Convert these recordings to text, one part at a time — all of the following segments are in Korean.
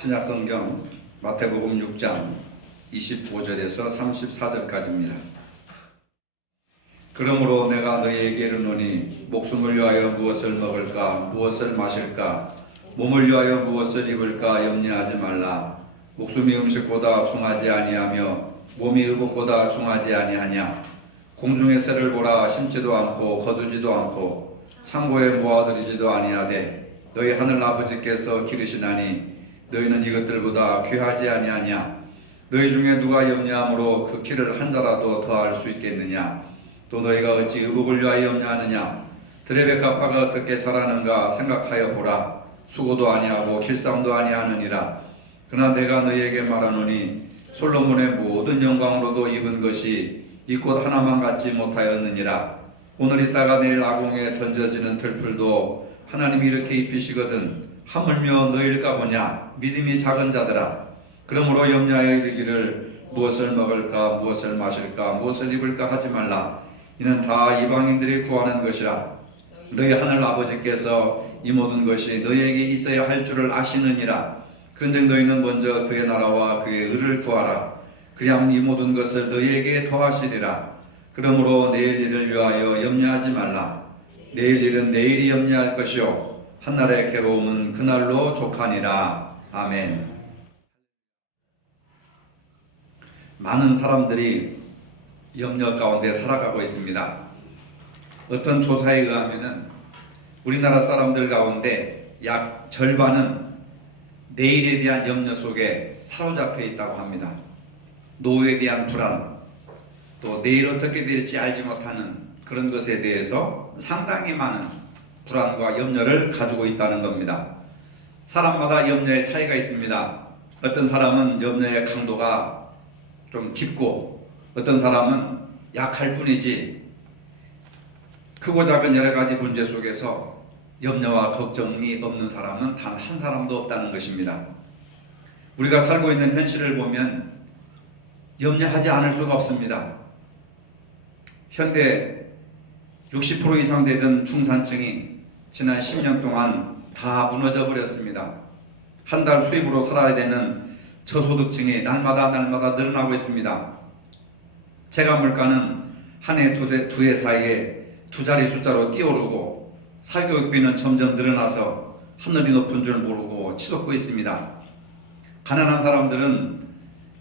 신약성경 마태복음 6장 25절에서 34절까지입니다. 그러므로 내가 너희에게 이르노니 목숨을 위하여 무엇을 먹을까 무엇을 마실까 몸을 위하여 무엇을 입을까 염려하지 말라. 목숨이 음식보다 중하지 아니하며 몸이 의복보다 중하지 아니하냐. 공중의 새를 보라. 심지도 않고 거두지도 않고 창고에 모아들이지도 아니하되 너희 하늘 아버지께서 기르시나니 너희는 이것들보다 귀하지 아니하냐. 너희 중에 누가 염려함으로 그 키를 한 자라도 더할 수 있겠느냐. 또 너희가 어찌 의복을 위하여 염려하느냐. 들의 백합화가 어떻게 자라는가 생각하여 보라. 수고도 아니하고 길쌈도 아니하느니라. 그러나 내가 너희에게 말하노니 솔로몬의 모든 영광으로도 입은 것이 이 꽃 하나만 갖지 못하였느니라. 오늘 있다가 내일 아궁에 던져지는 들풀도 하나님이 이렇게 입히시거든 하물며 너희일까 보냐. 믿음이 작은 자들아. 그러므로 염려하여 이르기를 무엇을 먹을까 무엇을 마실까 무엇을 입을까 하지 말라. 이는 다 이방인들이 구하는 것이라. 너희 하늘 아버지께서 이 모든 것이 너희에게 있어야 할 줄을 아시느니라. 그런즉 너희는 먼저 그의 나라와 그의 의를 구하라. 그리하면 이 모든 것을 너희에게 더하시리라. 그러므로 내일 일을 위하여 염려하지 말라. 내일 일은 내일이 염려할 것이요 한날의 괴로움은 그날로 족하니라. 아멘. 많은 사람들이 염려 가운데 살아가고 있습니다. 어떤 조사에 의하면 우리나라 사람들 가운데 약 절반은 내일에 대한 염려 속에 사로잡혀 있다고 합니다. 노후에 대한 불안, 또 내일 어떻게 될지 알지 못하는 그런 것에 대해서 상당히 많은 불안과 염려를 가지고 있다는 겁니다. 사람마다 염려의 차이가 있습니다. 어떤 사람은 염려의 강도가 좀 깊고 어떤 사람은 약할 뿐이지 크고 작은 여러 가지 문제 속에서 염려와 걱정이 없는 사람은 단 한 사람도 없다는 것입니다. 우리가 살고 있는 현실을 보면 염려하지 않을 수가 없습니다. 현대 60% 이상 되던 중산층이 지난 10년 동안 다 무너져 버렸습니다. 한 달 수입으로 살아야 되는 저소득층이 날마다 늘어나고 있습니다. 재가 물가는 한 해 두 해 사이에 두 자리 숫자로 뛰어오르고 사교육비는 점점 늘어나서 하늘이 높은 줄 모르고 치솟고 있습니다. 가난한 사람들은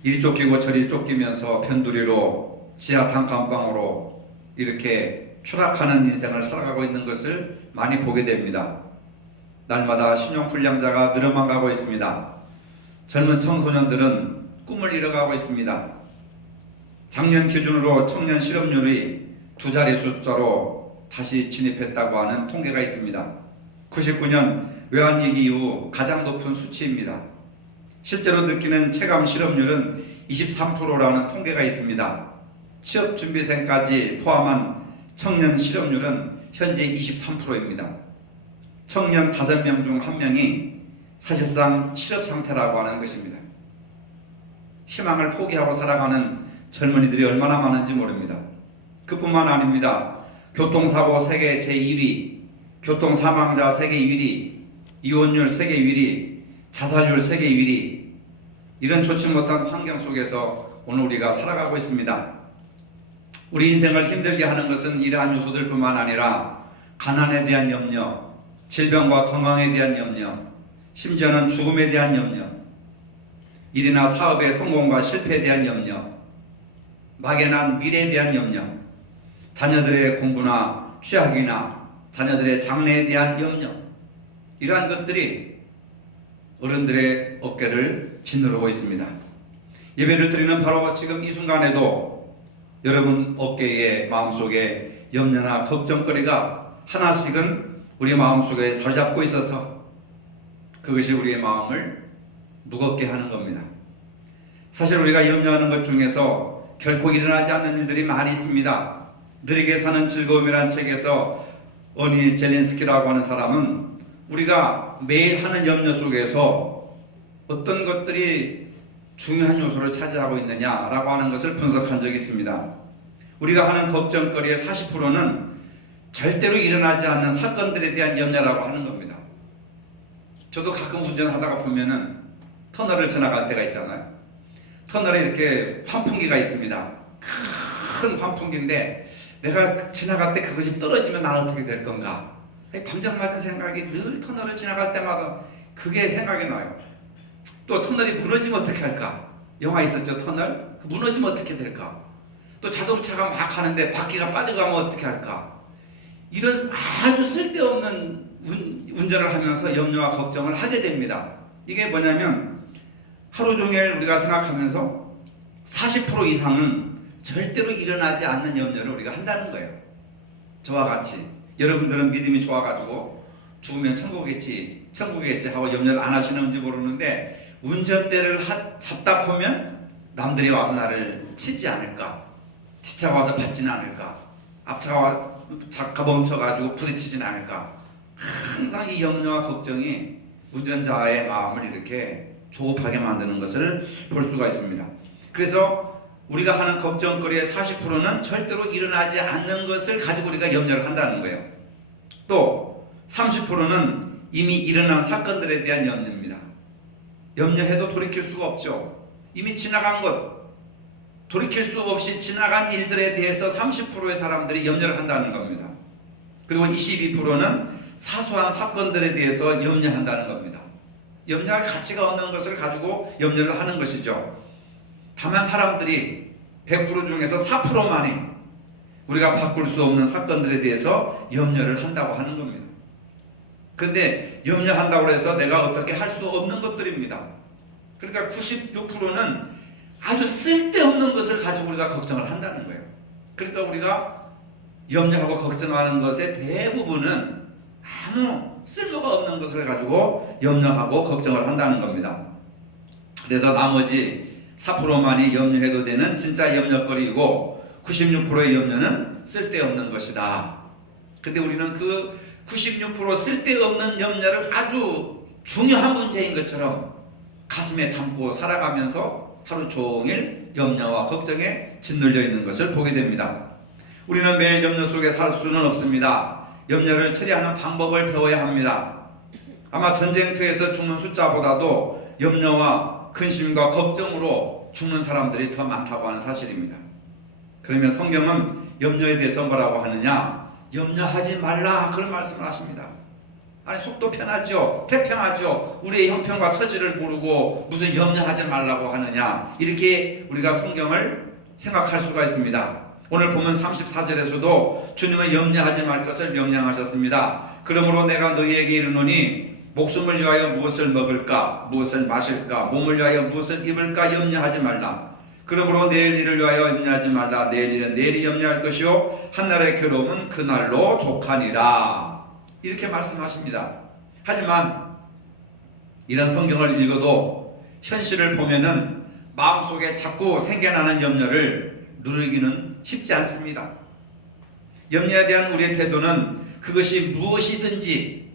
이리 쫓기고 저리 쫓기면서 편두리로 지하 단칸방으로 이렇게 추락하는 인생을 살아가고 있는 것을 많이 보게 됩니다. 날마다 신용불량자가 늘어만 가고 있습니다. 젊은 청소년들은 꿈을 잃어가고 있습니다. 작년 기준으로 청년 실업률이 두 자리 숫자로 다시 진입했다고 하는 통계가 있습니다. 99년 외환위기 이후 가장 높은 수치입니다. 실제로 느끼는 체감 실업률은 23%라는 통계가 있습니다. 취업준비생까지 포함한 청년 실업률은 현재 23%입니다. 청년 5명 중 1명이 사실상 실업상태라고 하는 것입니다. 희망을 포기하고 살아가는 젊은이들이 얼마나 많은지 모릅니다. 그뿐만 아닙니다. 교통사고 세계 제1위, 교통사망자 세계 1위, 이혼율 세계 1위, 자살률 세계 1위, 이런 좋지 못한 환경 속에서 오늘 우리가 살아가고 있습니다. 우리 인생을 힘들게 하는 것은 이러한 요소들 뿐만 아니라 가난에 대한 염려, 질병과 건강에 대한 염려, 심지어는 죽음에 대한 염려, 일이나 사업의 성공과 실패에 대한 염려, 막연한 미래에 대한 염려, 자녀들의 공부나 취학이나 자녀들의 장래에 대한 염려, 이러한 것들이 어른들의 어깨를 짓누르고 있습니다. 예배를 드리는 바로 지금 이 순간에도 여러분 어깨에 마음속에 염려나 걱정거리가 하나씩은 우리 마음속에 사로잡고 있어서 그것이 우리의 마음을 무겁게 하는 겁니다. 사실 우리가 염려하는 것 중에서 결코 일어나지 않는 일들이 많이 있습니다. 느리게 사는 즐거움이란 책에서 어니 젤린스키라고 하는 사람은 우리가 매일 하는 염려 속에서 어떤 것들이 중요한 요소를 차지하고 있느냐라고 하는 것을 분석한 적이 있습니다. 우리가 하는 걱정거리의 40%는 절대로 일어나지 않는 사건들에 대한 염려라고 하는 겁니다. 저도 가끔 운전하다가 보면은 터널을 지나갈 때가 있잖아요. 터널에 이렇게 환풍기가 있습니다. 큰 환풍기인데 내가 지나갈 때 그것이 떨어지면 나는 어떻게 될 건가? 방정맞은 생각이 늘 터널을 지나갈 때마다 그게 생각이 나요. 또 터널이 무너지면 어떻게 할까? 영화 있었죠, 터널? 무너지면 어떻게 될까? 또 자동차가 막 가는데 바퀴가 빠져가면 어떻게 할까? 이런 아주 쓸데없는 운전을 하면서 염려와 걱정을 하게 됩니다. 이게 뭐냐면 하루 종일 우리가 생각하면서 40% 이상은 절대로 일어나지 않는 염려를 우리가 한다는 거예요. 저와 같이 여러분들은 믿음이 좋아가지고 죽으면 천국이겠지 하고 염려를 안 하시는지 모르는데 운전대를 잡다 보면 남들이 와서 나를 치지 않을까, 뒷차가 와서 받지는 않을까, 앞차가 멈춰가지고 부딪히진 않을까. 항상 이 염려와 걱정이 운전자의 마음을 이렇게 조급하게 만드는 것을 볼 수가 있습니다. 그래서 우리가 하는 걱정거리의 40%는 절대로 일어나지 않는 것을 가지고 우리가 염려를 한다는 거예요. 또 30%는 이미 일어난 사건들에 대한 염려입니다. 염려해도 돌이킬 수가 없죠. 이미 지나간 것, 돌이킬 수 없이 지나간 일들에 대해서 30%의 사람들이 염려를 한다는 겁니다. 그리고 22%는 사소한 사건들에 대해서 염려한다는 겁니다. 염려할 가치가 없는 것을 가지고 염려를 하는 것이죠. 다만 사람들이 100% 중에서 4%만이 우리가 바꿀 수 없는 사건들에 대해서 염려를 한다고 하는 겁니다. 그런데 염려한다고 해서 내가 어떻게 할 수 없는 것들입니다. 그러니까 96%는 아주 쓸데없는 것을 가지고 우리가 걱정을 한다는 거예요. 그러니까 우리가 염려하고 걱정하는 것의 대부분은 아무 쓸모가 없는 것을 가지고 염려하고 걱정을 한다는 겁니다. 그래서 나머지 4%만이 염려해도 되는 진짜 염려거리이고 96%의 염려는 쓸데없는 것이다. 근데 우리는 그 96% 쓸데없는 염려를 아주 중요한 문제인 것처럼 가슴에 담고 살아가면서 하루 종일 염려와 걱정에 짓눌려 있는 것을 보게 됩니다. 우리는 매일 염려 속에 살 수는 없습니다. 염려를 처리하는 방법을 배워야 합니다. 아마 전쟁터에서 죽는 숫자보다도 염려와 근심과 걱정으로 죽는 사람들이 더 많다고 하는 사실입니다. 그러면 성경은 염려에 대해서 뭐라고 하느냐? 염려하지 말라, 그런 말씀을 하십니다. 아니, 속도 편하죠, 태평하죠, 우리의 형편과 처지를 모르고 무슨 염려하지 말라고 하느냐, 이렇게 우리가 성경을 생각할 수가 있습니다. 오늘 보면 34절에서도 주님은 염려하지 말 것을 명령하셨습니다. 그러므로 내가 너희에게 이르노니 목숨을 위하여 무엇을 먹을까, 무엇을 마실까, 몸을 위하여 무엇을 입을까 염려하지 말라. 그러므로 내일 일을 위하여 염려하지 말라. 내일 일은 내일이 염려할 것이요 한날의 괴로움은 그날로 족하니라. 이렇게 말씀하십니다. 하지만 이런 성경을 읽어도 현실을 보면은 마음속에 자꾸 생겨나는 염려를 누르기는 쉽지 않습니다. 염려에 대한 우리의 태도는 그것이 무엇이든지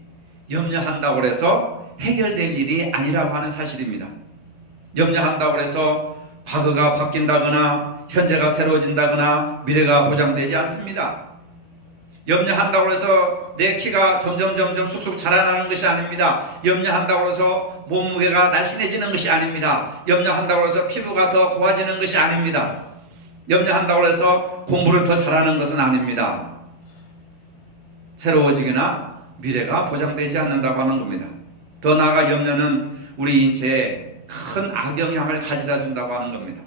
염려한다고 해서 해결될 일이 아니라고 하는 사실입니다. 염려한다고 해서 과거가 바뀐다거나 현재가 새로워진다거나 미래가 보장되지 않습니다. 염려한다고 해서 내 키가 점점 쑥쑥 자라나는 것이 아닙니다. 염려한다고 해서 몸무게가 날씬해지는 것이 아닙니다. 염려한다고 해서 피부가 더 고와지는 것이 아닙니다. 염려한다고 해서 공부를 더 잘하는 것은 아닙니다. 새로워지거나 미래가 보장되지 않는다고 하는 겁니다. 더 나아가 염려는 우리 인체에 큰 악영향을 가져다 준다고 하는 겁니다.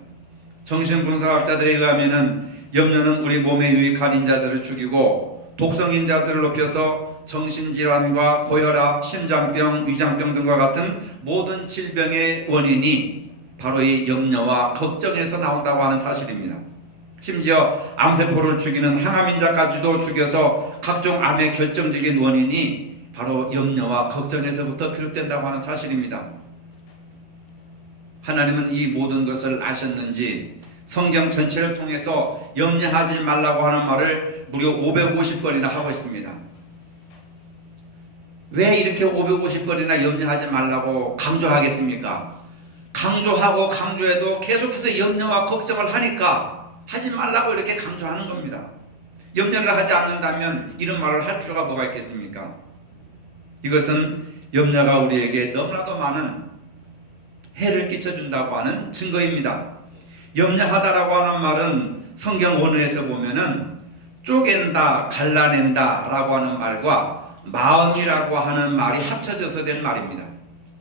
정신분석학자들에 의하면 염려는 우리 몸에 유익한 인자들을 죽이고 독성 인자들을 높여서 정신질환과 고혈압, 심장병, 위장병 등과 같은 모든 질병의 원인이 바로 이 염려와 걱정에서 나온다고 하는 사실입니다. 심지어 암세포를 죽이는 항암인자까지도 죽여서 각종 암의 결정적인 원인이 바로 염려와 걱정에서부터 비롯된다고 하는 사실입니다. 하나님은 이 모든 것을 아셨는지 성경 전체를 통해서 염려하지 말라고 하는 말을 무려 550번이나 하고 있습니다. 왜 이렇게 550번이나 염려하지 말라고 강조하겠습니까? 강조하고 강조해도 계속해서 염려와 걱정을 하니까 하지 말라고 이렇게 강조하는 겁니다. 염려를 하지 않는다면 이런 말을 할 필요가 뭐가 있겠습니까? 이것은 염려가 우리에게 너무나도 많은 해를 끼쳐준다고 하는 증거입니다. 염려하다라고 하는 말은 성경 원어에서 보면은 쪼갠다, 갈라낸다 라고 하는 말과 마음이라고 하는 말이 합쳐져서 된 말입니다.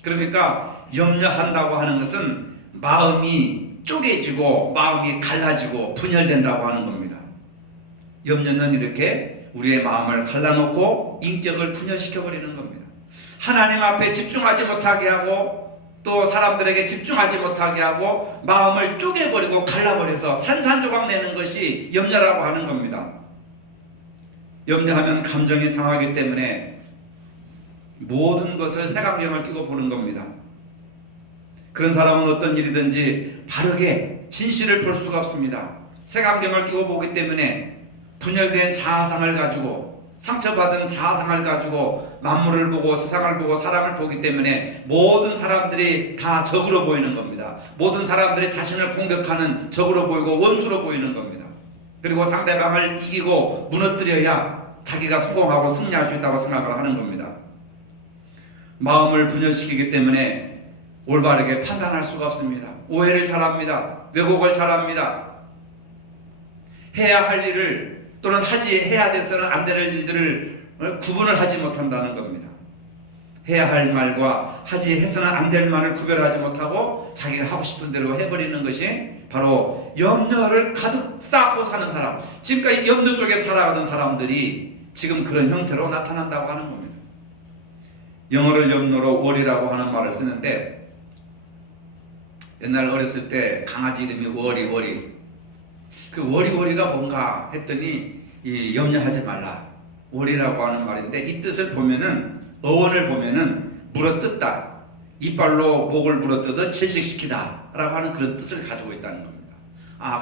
그러니까 염려한다고 하는 것은 마음이 쪼개지고 마음이 갈라지고 분열된다고 하는 겁니다. 염려는 이렇게 우리의 마음을 갈라놓고 인격을 분열시켜버리는 겁니다. 하나님 앞에 집중하지 못하게 하고 또 사람들에게 집중하지 못하게 하고 마음을 쪼개버리고 갈라버려서 산산조각 내는 것이 염려라고 하는 겁니다. 염려하면 감정이 상하기 때문에 모든 것을 색안경을 끼고 보는 겁니다. 그런 사람은 어떤 일이든지 바르게 진실을 볼 수가 없습니다. 색안경을 끼고 보기 때문에 분열된 자아상을 가지고 상처받은 자아상을 가지고 만물을 보고 세상을 보고 사람을 보기 때문에 모든 사람들이 다 적으로 보이는 겁니다. 모든 사람들이 자신을 공격하는 적으로 보이고 원수로 보이는 겁니다. 그리고 상대방을 이기고 무너뜨려야 자기가 성공하고 승리할 수 있다고 생각을 하는 겁니다. 마음을 분열시키기 때문에 올바르게 판단할 수가 없습니다. 오해를 잘합니다. 왜곡을 잘합니다. 해야 할 일을 또는 해야 돼서는 안 될 일들을 구분을 하지 못한다는 겁니다. 해야 할 말과 해서는 안 될 말을 구별하지 못하고 자기가 하고 싶은 대로 해버리는 것이 바로 염려를 가득 쌓고 사는 사람, 지금까지 염려 속에 살아가던 사람들이 지금 그런 형태로 나타난다고 하는 겁니다. 영어를 염료로 월이라고 하는 말을 쓰는데 옛날 어렸을 때 강아지 이름이 월이 그 월이가 뭔가 했더니 이 염려하지 말라 월이라고 하는 말인데 이 뜻을 보면은 어원을 보면은 물어뜯다 이빨로 목을 물어뜯어 질식시키다 라고 하는 그런 뜻을 가지고 있다는 겁니다.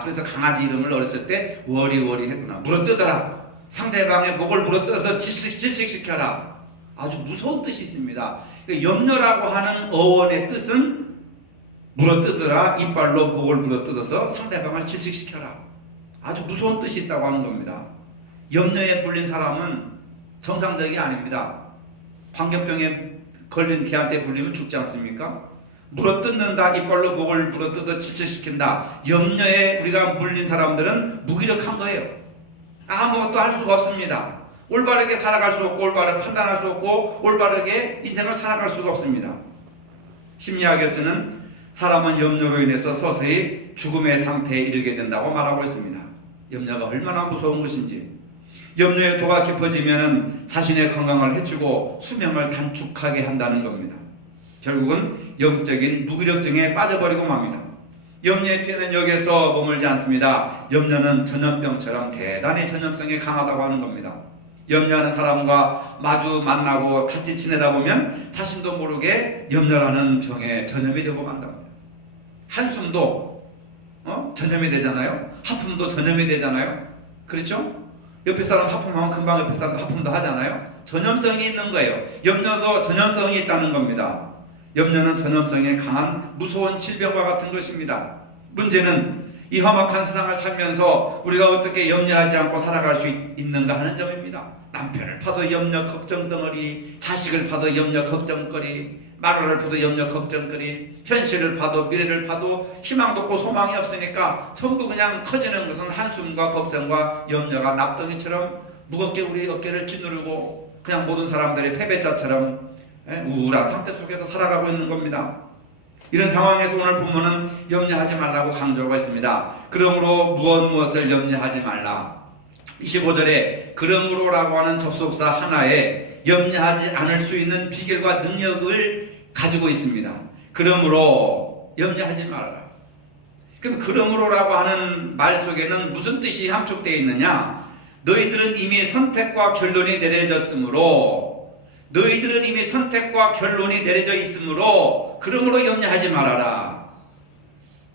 그래서 강아지 이름을 어렸을 때 월이 했구나. 물어뜯어라. 상대방의 목을 물어뜯어서 질식시켜라. 아주 무서운 뜻이 있습니다. 염려라고 하는 어원의 뜻은 물어뜯어라. 이빨로 목을 물어뜯어서 상대방을 질식시켜라. 아주 무서운 뜻이 있다고 하는 겁니다. 염려에 물린 사람은 정상적이 아닙니다. 광견병에 걸린 개한테 물리면 죽지 않습니까? 물어뜯는다. 이빨로 목을 물어뜯어 질식시킨다. 염려에 우리가 물린 사람들은 무기력한 거예요. 아무것도 할 수가 없습니다. 올바르게 살아갈 수 없고 올바르게 판단할 수 없고 올바르게 인생을 살아갈 수가 없습니다. 심리학에서는 사람은 염려로 인해서 서서히 죽음의 상태에 이르게 된다고 말하고 있습니다. 염려가 얼마나 무서운 것인지. 염려의 도가 깊어지면 자신의 건강을 해치고 수명을 단축하게 한다는 겁니다. 결국은 영적인 무기력증에 빠져버리고 맙니다. 염려의 피해는 여기에서 머물지 않습니다. 염려는 전염병처럼 대단히 전염성이 강하다고 하는 겁니다. 염려하는 사람과 마주 만나고 같이 지내다 보면 자신도 모르게 염려라는 병에 전염이 되고 만답니다. 한숨도 전염이 되잖아요. 하품도 전염이 되잖아요. 그렇죠? 옆에 사람 하품하면 금방 옆에 사람도 하품도 하잖아요. 전염성이 있는 거예요. 염려도 전염성이 있다는 겁니다. 염려는 전염성이 강한 무서운 질병과 같은 것입니다. 문제는 이 험악한 세상을 살면서 우리가 어떻게 염려하지 않고 살아갈 수 있는가 하는 점입니다. 남편을 봐도 염려 걱정 덩어리, 자식을 봐도 염려 걱정거리, 마누라를 봐도 염려 걱정거리, 현실을 봐도 미래를 봐도 희망도 없고 소망이 없으니까 전부 그냥 커지는 것은 한숨과 걱정과 염려가 납덩이처럼 무겁게 우리 어깨를 짓누르고 그냥 모든 사람들이 패배자처럼 우울한 상태 속에서 살아가고 있는 겁니다. 이런 상황에서 오늘 본문은 염려하지 말라고 강조하고 있습니다. 그러므로 무엇을 염려하지 말라. 25절에 그러므로라고 하는 접속사 하나에 염려하지 않을 수 있는 비결과 능력을 가지고 있습니다. 그러므로 염려하지 말아라. 그럼 그러므로라고 하는 말 속에는 무슨 뜻이 함축되어 있느냐? 너희들은 이미 선택과 결론이 내려졌으므로 너희들은 이미 선택과 결론이 내려져 있으므로 그러므로 염려하지 말아라.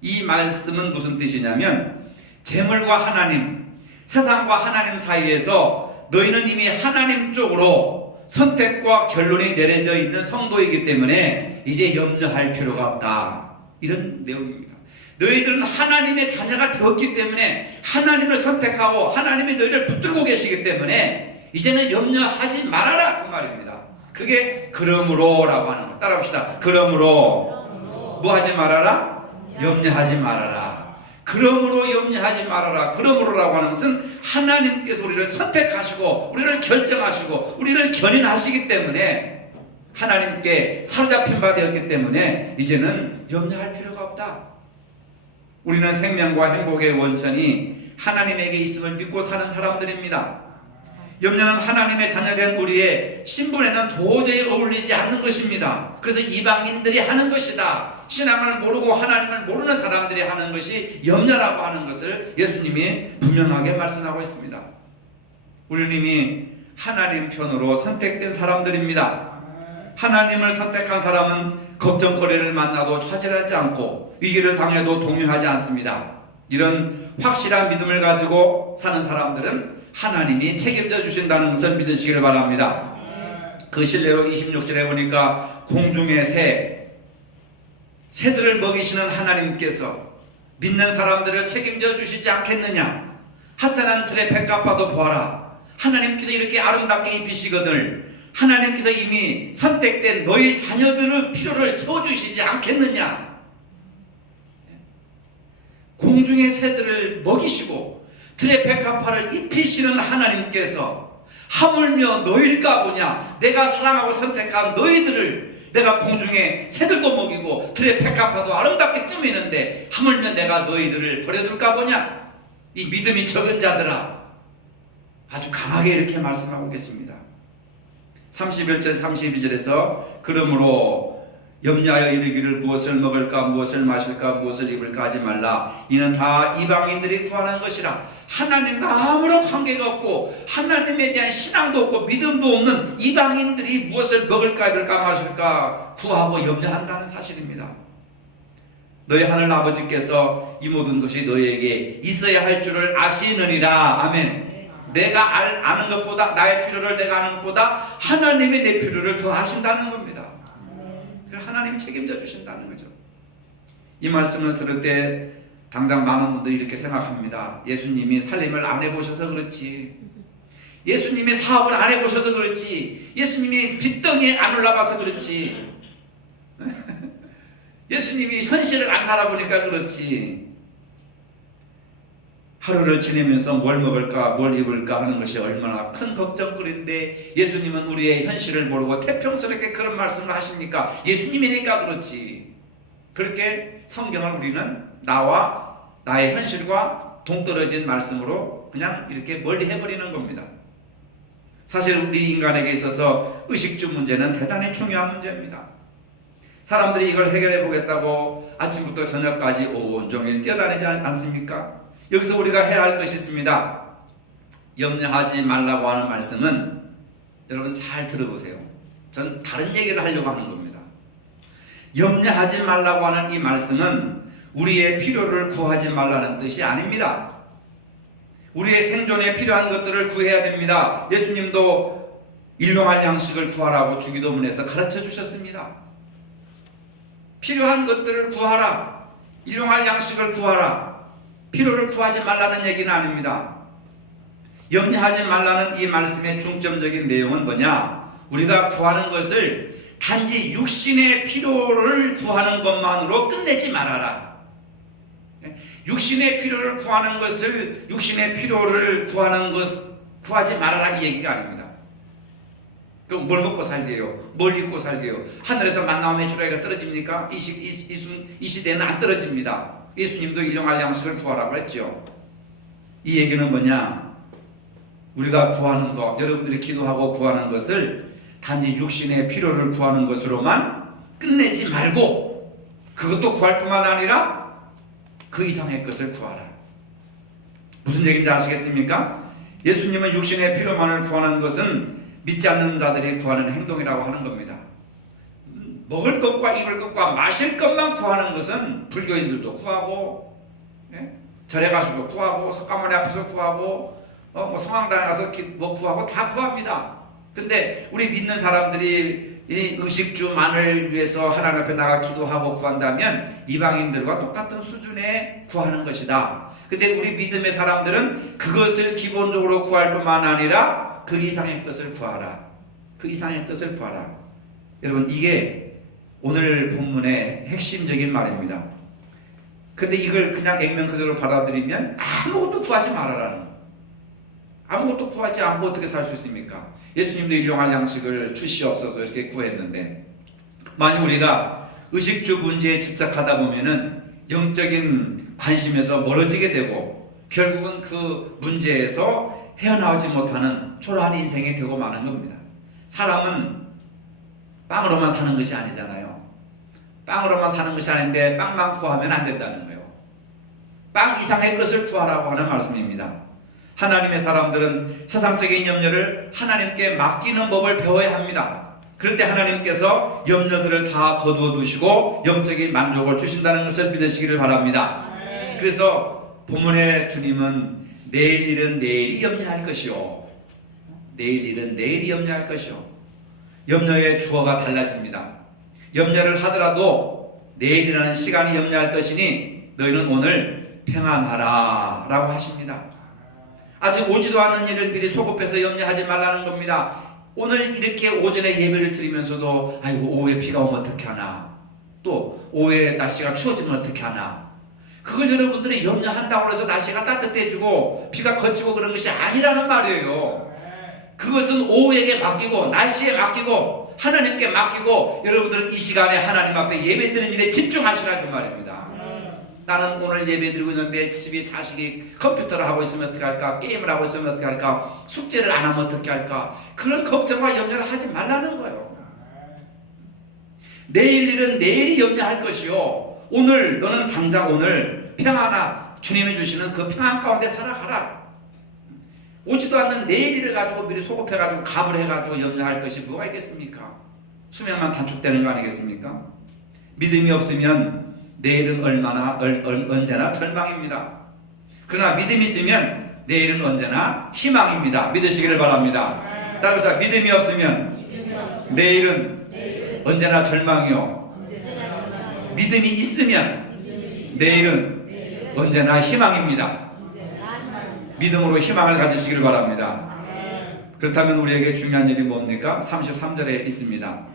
이 말씀은 무슨 뜻이냐면 재물과 하나님, 세상과 하나님 사이에서 너희는 이미 하나님 쪽으로 선택과 결론이 내려져 있는 성도이기 때문에 이제 염려할 필요가 없다. 이런 내용입니다. 너희들은 하나님의 자녀가 되었기 때문에 하나님을 선택하고 하나님이 너희를 붙들고 계시기 때문에 이제는 염려하지 말아라 그 말입니다. 그게 그러므로라고 하는 거. 따라합시다. 그러므로 뭐 하지 말아라? 염려하지 말아라. 그러므로 염려하지 말아라. 그러므로라고 하는 것은 하나님께서 우리를 선택하시고 우리를 결정하시고 우리를 견인하시기 때문에, 하나님께 사로잡힌 바 되었기 때문에 이제는 염려할 필요가 없다. 우리는 생명과 행복의 원천이 하나님에게 있음을 믿고 사는 사람들입니다. 염려는 하나님의 자녀된 우리의 신분에는 도저히 어울리지 않는 것입니다. 그래서 이방인들이 하는 것이다. 신앙을 모르고 하나님을 모르는 사람들이 하는 것이 염려라고 하는 것을 예수님이 분명하게 말씀하고 있습니다. 우리는 이미 하나님 편으로 선택된 사람들입니다. 하나님을 선택한 사람은 걱정거리를 만나도 좌절하지 않고 위기를 당해도 동요하지 않습니다. 이런 확실한 믿음을 가지고 사는 사람들은 하나님이 책임져 주신다는 것을 믿으시길 바랍니다. 그 실례로 26절에 보니까 공중의 새들을 먹이시는 하나님께서 믿는 사람들을 책임져 주시지 않겠느냐. 하찮은 들의 백합화도 보아라. 하나님께서 이렇게 아름답게 입히시거늘 하나님께서 이미 선택된 너희 자녀들의 필요를 채워주시지 않겠느냐. 공중의 새들을 먹이시고 들의 백합화를 입히시는 하나님께서 하물며 너희일까 보냐. 내가 사랑하고 선택한 너희들을 내가 공중의 새들도 먹이고 들의 백합화도 아름답게 꾸미는데 하물며 내가 너희들을 버려둘까 보냐. 이 믿음이 적은 자들아, 아주 강하게 이렇게 말씀하고 계십니다. 31절 32절에서 그러므로 염려하여 이르기를 무엇을 먹을까 무엇을 마실까 무엇을 입을까 하지 말라. 이는 다 이방인들이 구하는 것이라. 하나님과 아무런 관계가 없고 하나님에 대한 신앙도 없고 믿음도 없는 이방인들이 무엇을 먹을까 입을까 마실까 구하고 염려한다는 사실입니다. 너희 하늘 아버지께서 이 모든 것이 너희에게 있어야 할 줄을 아시느니라. 아멘. 내가 아는 것보다, 나의 필요를 내가 아는 것보다 하나님이 내 필요를 더 아신다는 겁니다. 하나님 책임져 주신다는 거죠. 이 말씀을 들을 때 당장 많은 분들이 이렇게 생각합니다. 예수님이 살림을 안 해보셔서 그렇지, 예수님이 사업을 안 해보셔서 그렇지, 예수님이 빚덩이에 안 올라봐서 그렇지, 예수님이 현실을 안 살아보니까 그렇지. 하루를 지내면서 뭘 먹을까 뭘 입을까 하는 것이 얼마나 큰 걱정거리인데 예수님은 우리의 현실을 모르고 태평스럽게 그런 말씀을 하십니까? 예수님이니까 그렇지. 그렇게 성경을 우리는 나와 나의 현실과 동떨어진 말씀으로 그냥 이렇게 멀리 해버리는 겁니다. 사실 우리 인간에게 있어서 의식주 문제는 대단히 중요한 문제입니다. 사람들이 이걸 해결해 보겠다고 아침부터 저녁까지 온종일 뛰어다니지 않습니까? 여기서 우리가 해야 할 것이 있습니다. 염려하지 말라고 하는 말씀은 여러분 잘 들어보세요. 전 다른 얘기를 하려고 하는 겁니다. 염려하지 말라고 하는 이 말씀은 우리의 필요를 구하지 말라는 뜻이 아닙니다. 우리의 생존에 필요한 것들을 구해야 됩니다. 예수님도 일용할 양식을 구하라고 주기도문에서 가르쳐 주셨습니다. 필요한 것들을 구하라. 일용할 양식을 구하라. 필요를 구하지 말라는 얘기는 아닙니다. 염려하지 말라는 이 말씀의 중점적인 내용은 뭐냐? 우리가 구하는 것을 단지 육신의 필요를 구하는 것만으로 끝내지 말아라. 육신의 필요를 구하는 것을 육신의 필요를 구하지 말아라 이 얘기가 아닙니다. 그럼 뭘 먹고 살게요? 뭘 입고 살게요? 하늘에서 만나 메추라기가 떨어집니까? 이 시대는 안 떨어집니다. 예수님도 일용할 양식을 구하라고 했죠. 이 얘기는 뭐냐? 우리가 구하는 것, 여러분들이 기도하고 구하는 것을 단지 육신의 필요를 구하는 것으로만 끝내지 말고 그것도 구할 뿐만 아니라 그 이상의 것을 구하라. 무슨 얘기인지 아시겠습니까? 예수님은 육신의 필요만을 구하는 것은 믿지 않는 자들이 구하는 행동이라고 하는 겁니다. 먹을 것과 입을 것과 마실 것만 구하는 것은 불교인들도 구하고, 절에 가서도 구하고, 석가모니 앞에서 구하고, 성황당에 가서 구하고 다 구합니다. 근데 우리 믿는 사람들이 이 의식주만을 위해서 하나님 앞에 나가 기도하고 구한다면 이방인들과 똑같은 수준에 구하는 것이다. 근데 우리 믿음의 사람들은 그것을 기본적으로 구할 뿐만 아니라 그 이상의 것을 구하라. 그 이상의 것을 구하라. 여러분, 이게 오늘 본문의 핵심적인 말입니다. 근데 이걸 그냥 액면 그대로 받아들이면 아무것도 구하지 말아라는 거예요. 아무것도 구하지 않고 어떻게 살 수 있습니까? 예수님도 일용할 양식을 주시옵소서 이렇게 구했는데, 만약 우리가 의식주 문제에 집착하다 보면은 영적인 관심에서 멀어지게 되고 결국은 그 문제에서 헤어나오지 못하는 초라한 인생이 되고 마는 겁니다. 사람은 빵으로만 사는 것이 아니잖아요. 빵으로만 사는 것이 아닌데 빵만 구하면 안 된다는 거예요. 빵 이상의 것을 구하라고 하는 말씀입니다. 하나님의 사람들은 세상적인 염려를 하나님께 맡기는 법을 배워야 합니다. 그럴 때 하나님께서 염려들을 다 거두어 두시고 영적인 만족을 주신다는 것을 믿으시기를 바랍니다. 그래서 본문의 주님은 내일 일은 내일이 염려할 것이요, 내일 일은 내일이 염려할 것이요. 염려의 주어가 달라집니다. 염려를 하더라도 내일이라는 시간이 염려할 것이니 너희는 오늘 평안하라 라고 하십니다. 아직 오지도 않은 일을 미리 소급해서 염려하지 말라는 겁니다. 오늘 이렇게 오전에 예배를 드리면서도 아이고 오후에 비가 오면 어떻게 하나, 또 오후에 날씨가 추워지면 어떻게 하나, 그걸 여러분들이 염려한다고 해서 날씨가 따뜻해지고 비가 그치고 그런 것이 아니라는 말이에요. 그것은 오후에게 맡기고 날씨에 맡기고 하나님께 맡기고 여러분들은 이 시간에 하나님 앞에 예배드리는 일에 집중하시라는 말입니다. 나는 오늘 예배드리고 있는데 집에 자식이 컴퓨터를 하고 있으면 어떻게 할까, 게임을 하고 있으면 어떻게 할까, 숙제를 안 하면 어떻게 할까, 그런 걱정과 염려를 하지 말라는 거예요. 내일 일은 내일이 염려할 것이요, 오늘 너는 당장 오늘 평안하 주님이 주시는 그 평안 가운데 살아가라. 오지도 않는 내일 일을 가지고 미리 소급해가지고 갑을 해가지고 염려할 것이 뭐가 있겠습니까? 수명만 단축되는 거 아니겠습니까? 믿음이 없으면 내일은 언제나 절망입니다. 그러나 믿음이 있으면 내일은 언제나 희망입니다. 믿으시기를 바랍니다. 따라서 믿음이 없으면 내일은 언제나 절망이요, 믿음이 있으면 내일은 언제나 희망입니다. 믿음으로 희망을 가지시기를 바랍니다. 그렇다면 우리에게 중요한 일이 뭡니까? 33절에 있습니다.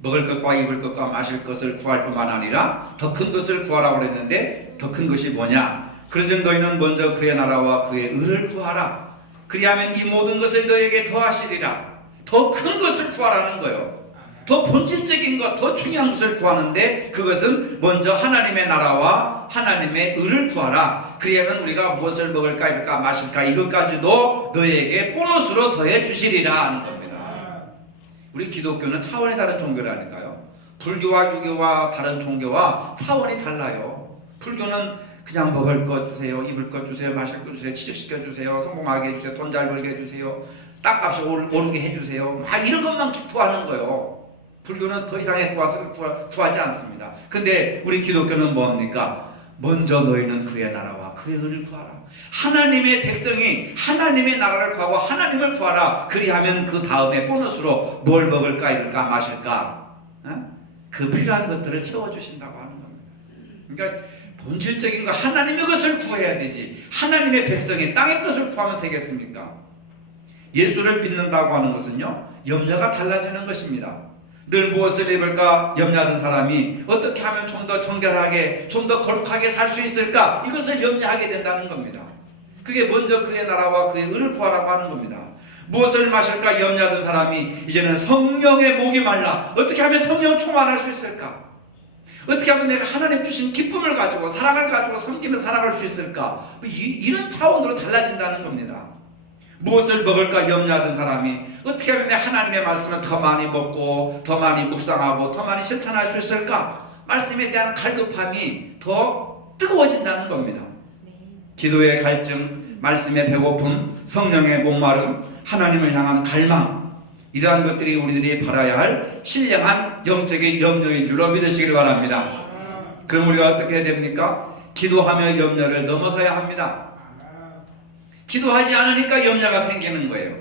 먹을 것과 입을 것과 마실 것을 구할 뿐만 아니라 더 큰 것을 구하라고 그랬는데 더 큰 것이 뭐냐? 그런즉 너희는 먼저 그의 나라와 그의 의를 구하라. 그리하면 이 모든 것을 너희에게 더하시리라. 더 큰 것을 구하라는 거예요. 더 본질적인 것, 더 중요한 것을 구하는데 그것은 먼저 하나님의 나라와 하나님의 의를 구하라. 그리하면 우리가 무엇을 먹을까 입을까 마실까 이것까지도 너희에게 보너스로 더해 주시리라 하는 겁니다. 우리 기독교는 차원이 다른 종교라니까요. 불교와 유교와 다른 종교와 차원이 달라요. 불교는 그냥 먹을 것 주세요, 입을 것 주세요, 마실 것 주세요, 취직시켜 주세요, 성공하게 해주세요, 돈 잘 벌게 해주세요, 땅값이 오르게 해주세요, 막 이런 것만 기도하는 거예요. 불교는 더 이상의 것을 구하지 않습니다. 근데 우리 기독교는 뭡니까? 먼저 너희는 그의 나라와 그의 의를 구하라. 하나님의 백성이 하나님의 나라를 구하고 하나님을 구하라. 그리하면 그 다음에 보너스로 뭘 먹을까 입을까 마실까, 그 필요한 것들을 채워주신다고 하는 겁니다. 그러니까 본질적인 거 하나님의 것을 구해야 되지, 하나님의 백성이 땅의 것을 구하면 되겠습니까? 예수를 믿는다고 하는 것은요, 염려가 달라지는 것입니다. 늘 무엇을 입을까 염려하던 사람이 어떻게 하면 좀 더 정결하게, 좀 더 거룩하게 살 수 있을까, 이것을 염려하게 된다는 겁니다. 그게 먼저 그의 나라와 그의 의를 구하라고 하는 겁니다. 무엇을 마실까 염려하던 사람이 이제는 성령의 목이 말라, 어떻게 하면 성령 충만할 수 있을까, 어떻게 하면 내가 하나님 주신 기쁨을 가지고 사랑을 가지고 섬기며 살아갈 수 있을까, 이런 차원으로 달라진다는 겁니다. 무엇을 먹을까 염려하던 사람이 어떻게 하면 내 하나님의 말씀을 더 많이 먹고 더 많이 묵상하고 더 많이 실천할 수 있을까, 말씀에 대한 갈급함이 더 뜨거워진다는 겁니다. 기도의 갈증, 말씀의 배고픔, 성령의 목마름, 하나님을 향한 갈망, 이러한 것들이 우리들이 바라야 할 신령한 영적인 염려인 줄로 믿으시길 바랍니다. 그럼 우리가 어떻게 해야 됩니까? 기도하며 염려를 넘어서야 합니다. 기도하지 않으니까 염려가 생기는 거예요.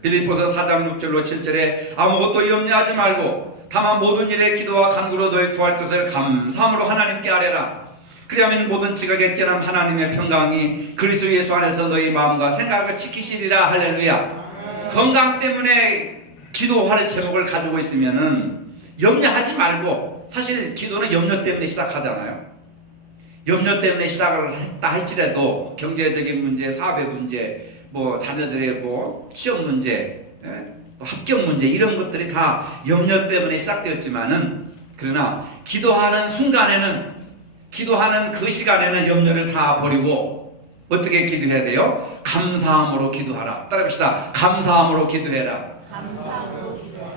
빌립보서 4장 6절로 7절에 아무것도 염려하지 말고 다만 모든 일에 기도와 간구로 너희 구할 것을 감사함으로 하나님께 아뢰라. 그리하면 모든 지각에 뛰어난 하나님의 평강이 그리스도 예수 안에서 너희 마음과 생각을 지키시리라. 할렐루야. 건강 때문에 기도할 제목을 가지고 있으면은 염려하지 말고, 사실 기도는 염려 때문에 시작하잖아요. 염려 때문에 시작을 했다 할지라도 경제적인 문제, 사업의 문제, 뭐 자녀들의 뭐 취업 문제, 합격 문제, 이런 것들이 다 염려 때문에 시작되었지만은, 그러나 기도하는 순간에는, 기도하는 그 시간에는 염려를 다 버리고 어떻게 기도해야 돼요? 감사함으로 기도하라. 따라합시다. 감사함으로 기도해라.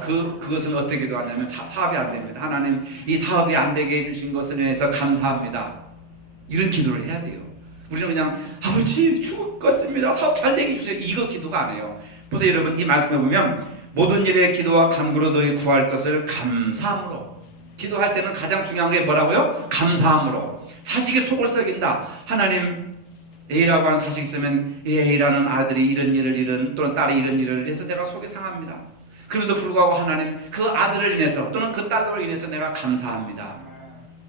그것은 어떻게 기도하냐면, 사업이 안 됩니다. 하나님, 이 사업이 안 되게 해주신 것을 인해서 감사합니다. 이런 기도를 해야 돼요. 우리는 그냥 아버지 죽었습니다, 사업 잘 되게 해주세요, 이거 기도가 아니에요. 보세요 여러분, 이 말씀에 보면 모든 일에 기도와 간구로 너희 구할 것을 감사함으로. 기도할 때는 가장 중요한 게 뭐라고요? 감사함으로. 자식이 속을 썩인다. 하나님, A라고 하는 자식 있으면 이 A라는 아들이 이런 일을 잃은, 또는 딸이 이런 일을 해서 내가 속이 상합니다. 그럼에도 불구하고 하나님, 그 아들을 인해서 또는 그 딸로 인해서 내가 감사합니다.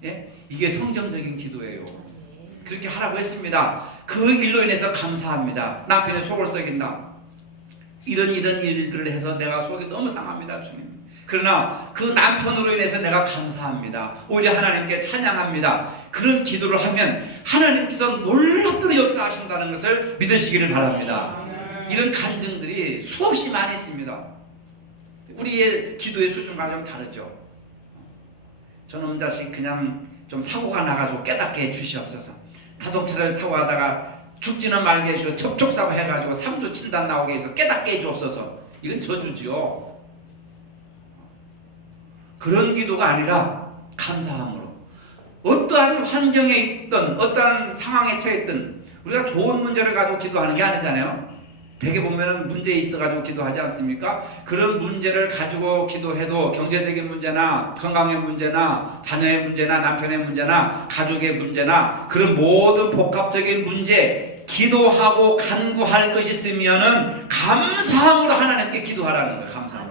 예? 이게 성경적인 기도예요. 그렇게 하라고 했습니다. 그 일로 인해서 감사합니다. 남편이 속을 썩인다. 이런 일들을 해서 내가 속이 너무 상합니다, 주님. 그러나 그 남편으로 인해서 내가 감사합니다. 오히려 하나님께 찬양합니다. 그런 기도를 하면 하나님께서 놀랍도록 역사하신다는 것을 믿으시기를 바랍니다. 이런 간증들이 수없이 많이 있습니다. 우리의 기도의 수준과 좀 다르죠. 저놈 자식 그냥 좀 사고가 나가지고 깨닫게 해주시옵소서. 자동차를 타고 가다가 죽지는 말게 해주시고 접촉사고 해가지고 3주 진단 나오게 해서 깨닫게 해주옵소서. 이건 저주지요. 그런 기도가 아니라 감사함으로. 어떠한 환경에 있든 어떠한 상황에 처해 있든 우리가 좋은 문제를 가지고 기도하는 게 아니잖아요. 대개 보면은 문제에 있어가지고 기도하지 않습니까? 그런 문제를 가지고 기도해도 경제적인 문제나 건강의 문제나 자녀의 문제나 남편의 문제나 가족의 문제나 그런 모든 복합적인 문제, 기도하고 간구할 것이 있으면은 감사함으로 하나님께 기도하라는 거예요. 감사함으로.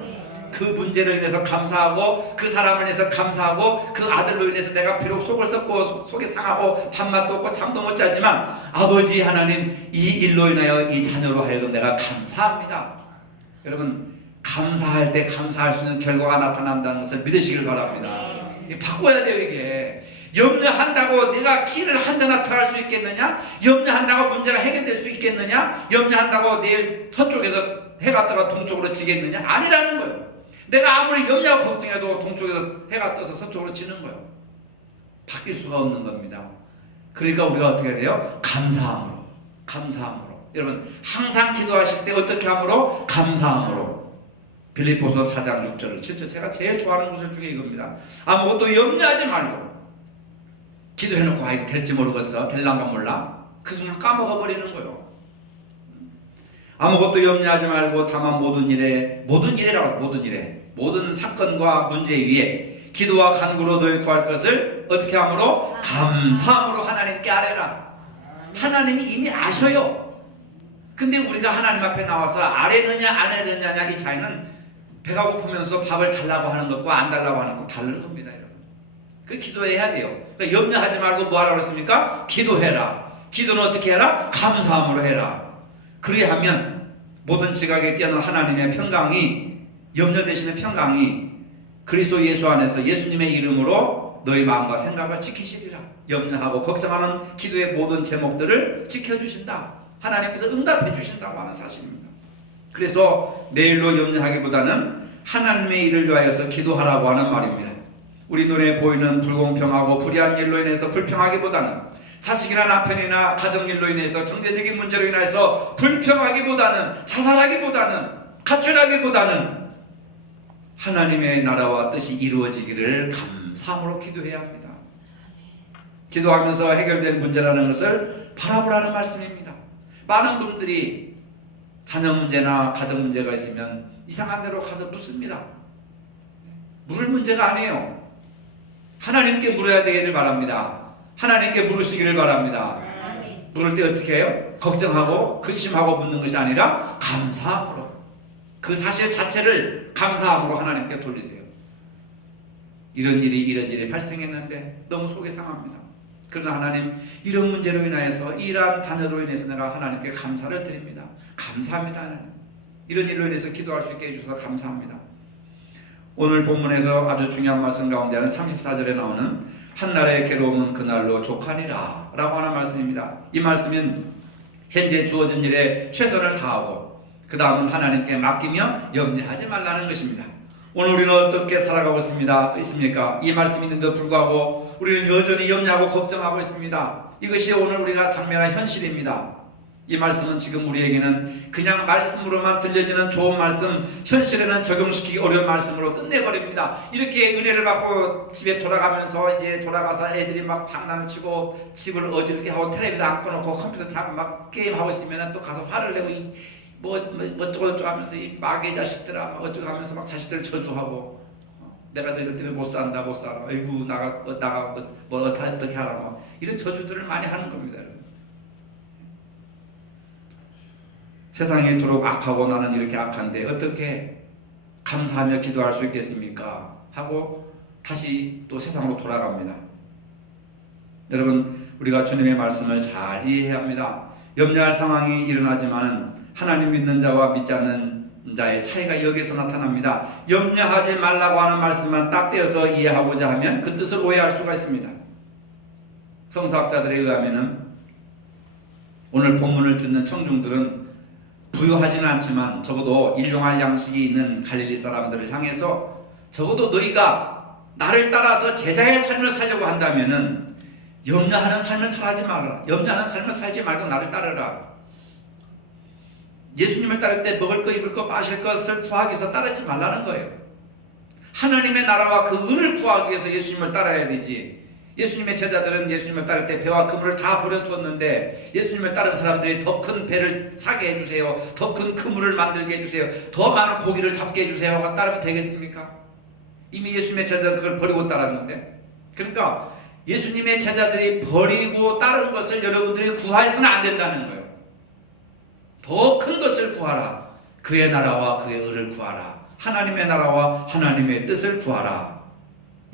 그 문제를 인해서 감사하고, 그 사람을 인해서 감사하고, 그 아들로 인해서 내가 비록 속을 썩고 속이 상하고 밥맛도 없고 잠도 못 자지만 아버지 하나님, 이 일로 인하여 이 자녀로 하여금 내가 감사합니다. 여러분, 감사할 때 감사할 수 있는 결과가 나타난다는 것을 믿으시길 바랍니다. 바꿔야 돼요. 이게 염려한다고 내가 길을 한자나 더 할 수 있겠느냐? 염려한다고 문제가 해결될 수 있겠느냐? 염려한다고 내일 서쪽에서 해가 떠가 동쪽으로 지겠느냐? 아니라는 거예요. 내가 아무리 염려하고 걱정해도 동쪽에서 해가 떠서 서쪽으로 지는 거예요. 바뀔 수가 없는 겁니다. 그러니까 우리가 어떻게 해야 돼요? 감사함으로. 감사함으로. 여러분, 항상 기도하실 때 어떻게 함으로? 감사함으로. 빌립보서 4장 6절 7절, 제가 제일 좋아하는 구절 중에 이겁니다. 아무것도 염려하지 말고. 기도해놓고 이거 될지 모르겠어, 될란가 몰라, 그 순간 까먹어 버리는 거예요. 아무것도 염려하지 말고 다만 모든 일에라고, 모든 사건과 문제 위에 기도와 간구로 너희 구할 것을 어떻게 함으로? 감사함으로 하나님께 아뢰라. 하나님이 이미 아셔요. 근데 우리가 하나님 앞에 나와서 아뢰느냐 안 아뢰느냐, 이 차이는 배가 고프면서 밥을 달라고 하는 것과 안 달라고 하는 것 다른 겁니다, 여러분. 그 기도해야 돼요. 그러니까 염려하지 말고 뭐 하라고 했습니까? 기도해라. 기도는 어떻게 해라? 감사함으로 해라. 그래야 하면 모든 지각에 뛰어난 하나님의 평강이, 염려 대신에 평강이 그리스도 예수 안에서 예수님의 이름으로 너희 마음과 생각을 지키시리라. 염려하고 걱정하는 기도의 모든 제목들을 지켜주신다. 하나님께서 응답해 주신다고 하는 사실입니다. 그래서 내일로 염려하기보다는 하나님의 일을 위하여서 기도하라고 하는 말입니다. 우리 눈에 보이는 불공평하고 불의한 일로 인해서 불평하기보다는, 자식이나 남편이나 가정일로 인해서 경제적인 문제로 인해서 불평하기보다는, 자살하기보다는, 가출하기보다는 하나님의 나라와 뜻이 이루어지기를 감사함으로 기도해야 합니다. 기도하면서 해결될 문제라는 것을 바라보라는 말씀입니다. 많은 분들이 자녀 문제나 가정 문제가 있으면 이상한 데로 가서 묻습니다. 물을 문제가 아니에요. 하나님께 물어야 되기를 바랍니다. 하나님께 물으시기를 바랍니다. 물을 때 어떻게 해요? 걱정하고 근심하고 묻는 것이 아니라 감사함으로, 그 사실 자체를 감사함으로 하나님께 돌리세요. 이런 일이 발생했는데 너무 속이 상합니다. 그러나 하나님, 이런 문제로 인하여서, 이러한 자녀로 인해서 내가 하나님께 감사를 드립니다. 감사합니다. 하나님, 이런 일로 인해서 기도할 수 있게 해주셔서 감사합니다. 오늘 본문에서 아주 중요한 말씀 가운데는 34절에 나오는 한나라의 괴로움은 그날로 족하니라 라고 하는 말씀입니다. 이 말씀은 현재 주어진 일에 최선을 다하고 그 다음은 하나님께 맡기며 염려하지 말라는 것입니다. 오늘 우리는 어떻게 살아가고 있습니까? 이 말씀이 있는데도 불구하고 우리는 여전히 염려하고 걱정하고 있습니다. 이것이 오늘 우리가 당면한 현실입니다. 이 말씀은 지금 우리에게는 그냥 말씀으로만 들려지는 좋은 말씀, 현실에는 적용시키기 어려운 말씀으로 끝내버립니다. 이렇게 은혜를 받고 집에 돌아가면서 이제 돌아가서 애들이 막 장난을 치고 집을 어지럽게 하고 텔레비도 안 꺼놓고 컴퓨터 잡고 막 게임하고 있으면 또 가서 화를 내고 뭐 어쩌고 하면서 이 마귀의 자식들아 막 어쩌고 하면서 막 자식들 저주하고 내가 너희들 때문에 못 살아. 아이고 나가 뭐 어떻게 하라 뭐 이런 저주들을 많이 하는 겁니다. 세상이 이토록 악하고 나는 이렇게 악한데 어떻게 감사하며 기도할 수 있겠습니까? 하고 다시 또 세상으로 돌아갑니다. 여러분, 우리가 주님의 말씀을 잘 이해해야 합니다. 염려할 상황이 일어나지만은 하나님 믿는 자와 믿지 않는 자의 차이가 여기서 나타납니다. 염려하지 말라고 하는 말씀만 딱 떼어서 이해하고자 하면 그 뜻을 오해할 수가 있습니다. 성서학자들에 의하면은 오늘 본문을 듣는 청중들은 부유하지는 않지만 적어도 일용할 양식이 있는 갈릴리 사람들을 향해서 적어도 너희가 나를 따라서 제자의 삶을 살려고 한다면은 염려하는 삶을 살지 말아라. 염려하는 삶을 살지 말고 나를 따르라. 예수님을 따를 때 먹을 거, 입을 거, 마실 것을 구하기 위해서 따르지 말라는 거예요. 하나님의 나라와 그 의를 구하기 위해서 예수님을 따라야 되지. 예수님의 제자들은 예수님을 따를 때 배와 그물을 다 버려두었는데 예수님을 따른 사람들이 더 큰 배를 사게 해주세요. 더 큰 그물을 만들게 해주세요. 더 많은 고기를 잡게 해주세요. 하고 따르면 되겠습니까? 이미 예수님의 제자들은 그걸 버리고 따랐는데. 그러니까 예수님의 제자들이 버리고 따른 것을 여러분들이 구하해서는 안 된다는 거예요. 더 큰 것을 구하라. 그의 나라와 그의 의를 구하라. 하나님의 나라와 하나님의 뜻을 구하라.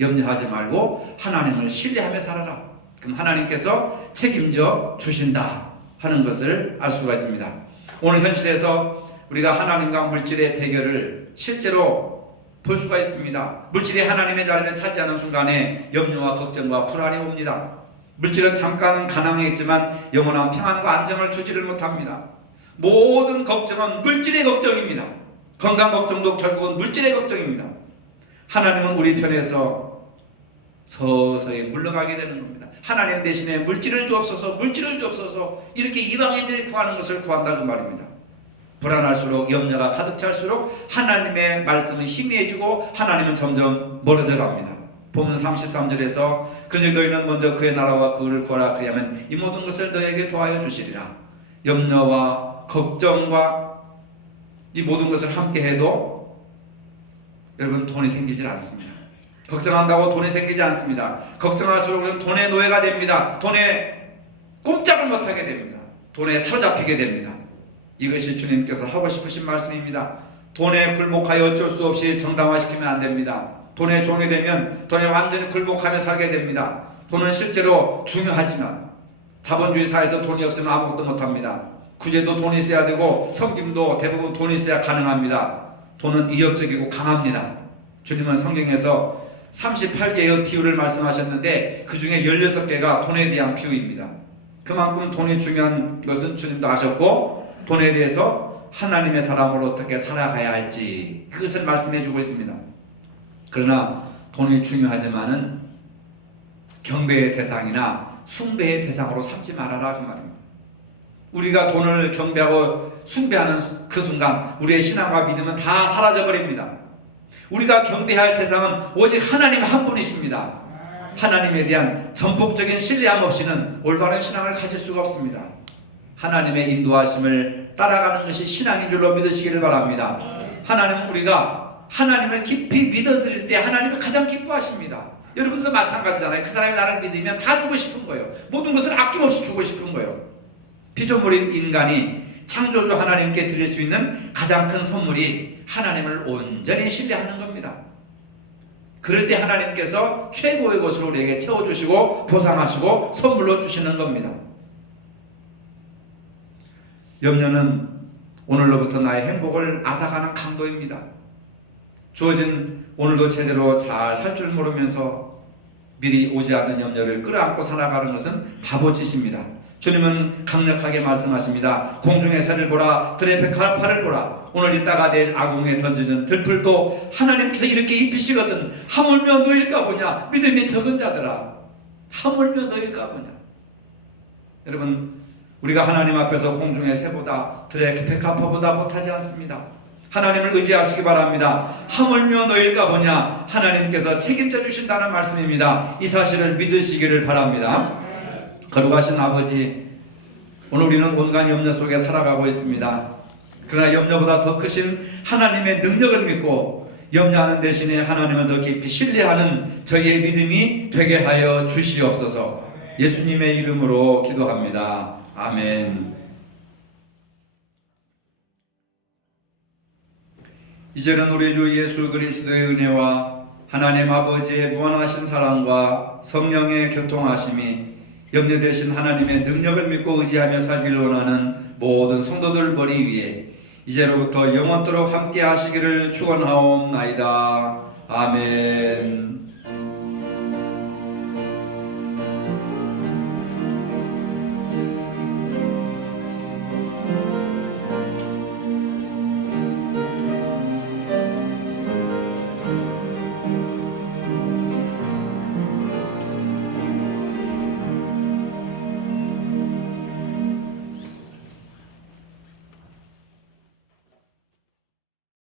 염려하지 말고 하나님을 신뢰하며 살아라. 그럼 하나님께서 책임져 주신다 하는 것을 알 수가 있습니다. 오늘 현실에서 우리가 하나님과 물질의 대결을 실제로 볼 수가 있습니다. 물질이 하나님의 자리를 차지하는 순간에 염려와 걱정과 불안이 옵니다. 물질은 잠깐 가난하겠지만 영원한 평안과 안정을 주지를 못합니다. 모든 걱정은 물질의 걱정입니다. 건강 걱정도 결국은 물질의 걱정입니다. 하나님은 우리 편에서 서서히 물러가게 되는 겁니다. 하나님 대신에 물질을 주옵소서, 물질을 주옵소서 이렇게 이방인들이 구하는 것을 구한다 그 말입니다. 불안할수록 염려가 가득 찰수록 하나님의 말씀은 희미해지고 하나님은 점점 멀어져 갑니다. 본문 33절에서 그저 너희는 먼저 그의 나라와 그를 구하라 그리하면 이 모든 것을 너희에게 도와여 주시리라. 염려와 걱정과 이 모든 것을 함께 해도 여러분 돈이 생기질 않습니다. 걱정한다고 돈이 생기지 않습니다. 걱정할수록 우리는 돈의 노예가 됩니다. 돈에 꼼짝을 못하게 됩니다. 돈에 사로잡히게 됩니다. 이것이 주님께서 하고 싶으신 말씀입니다. 돈에 굴복하여 어쩔 수 없이 정당화시키면 안 됩니다. 돈의 종이 되면 돈에 완전히 굴복하며 살게 됩니다. 돈은 실제로 중요하지만 자본주의 사회에서 돈이 없으면 아무것도 못합니다. 구제도 돈이 있어야 되고 섬김도 대부분 돈이 있어야 가능합니다. 돈은 이협적이고 강합니다. 주님은 성경에서 38개의 비유를 말씀하셨는데 그 중에 16개가 돈에 대한 비유입니다. 그만큼 돈이 중요한 것은 주님도 아셨고 돈에 대해서 하나님의 사람으로 어떻게 살아가야 할지 그것을 말씀해 주고 있습니다. 그러나 돈이 중요하지만은 경배의 대상이나 숭배의 대상으로 삼지 말아라 그 말입니다. 우리가 돈을 경배하고 숭배하는 그 순간 우리의 신앙과 믿음은 다 사라져버립니다. 우리가 경배할 대상은 오직 하나님 한 분이십니다. 하나님에 대한 전폭적인 신뢰함 없이는 올바른 신앙을 가질 수가 없습니다. 하나님의 인도하심을 따라가는 것이 신앙인 줄로 믿으시기를 바랍니다. 하나님은 우리가 하나님을 깊이 믿어드릴 때 하나님을 가장 기뻐하십니다. 여러분들도 마찬가지잖아요. 그 사람이 나를 믿으면 다 주고 싶은 거예요. 모든 것을 아낌없이 주고 싶은 거예요. 피조물인 인간이 창조주 하나님께 드릴 수 있는 가장 큰 선물이 하나님을 온전히 신뢰하는 겁니다. 그럴 때 하나님께서 최고의 것으로 우리에게 채워주시고 보상하시고 선물로 주시는 겁니다. 염려는 오늘로부터 나의 행복을 앗아가는 강도입니다. 주어진 오늘도 제대로 잘 살 줄 모르면서 미리 오지 않는 염려를 끌어안고 살아가는 것은 바보짓입니다. 주님은 강력하게 말씀하십니다. 공중의 새를 보라, 들의 백합화를 보라. 오늘 있다가 내일 아궁에 던져진 들풀도 하나님께서 이렇게 입히시거든. 하물며 너일까 보냐. 믿음이 적은 자들아, 하물며 너일까 보냐. 여러분, 우리가 하나님 앞에서 공중의 새보다 들의 백합화보다 못하지 않습니다. 하나님을 의지하시기 바랍니다. 하물며 너일까 보냐. 하나님께서 책임져 주신다는 말씀입니다. 이 사실을 믿으시기를 바랍니다. 거룩하신 아버지, 오늘 우리는 온갖 염려 속에 살아가고 있습니다. 그러나 염려보다 더 크신 하나님의 능력을 믿고 염려하는 대신에 하나님을 더 깊이 신뢰하는 저희의 믿음이 되게 하여 주시옵소서. 예수님의 이름으로 기도합니다. 아멘. 이제는 우리 주 예수 그리스도의 은혜와 하나님 아버지의 무한하신 사랑과 성령의 교통하심이 염려되신 하나님의 능력을 믿고 의지하며 살기를 원하는 모든 성도들 머리 위에 이제로부터 영원토록 함께 하시기를 축원하옵나이다. 아멘.